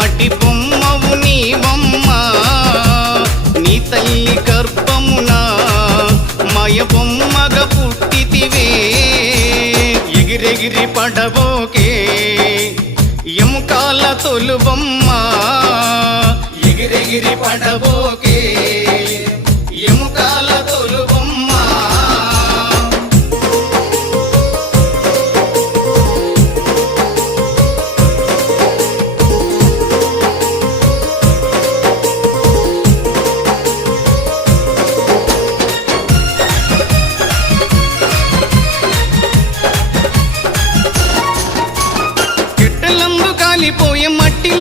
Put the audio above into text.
మటి బొమ్మవు నీవమ్మ నీ తల్లి గర్భమున మాయ బొమ్మగా పుట్టితివే ఎగిరెగిరి పడబోకే ఎముకాల తొలుబొమ్మ ఎగిరెగిరి పడబోకే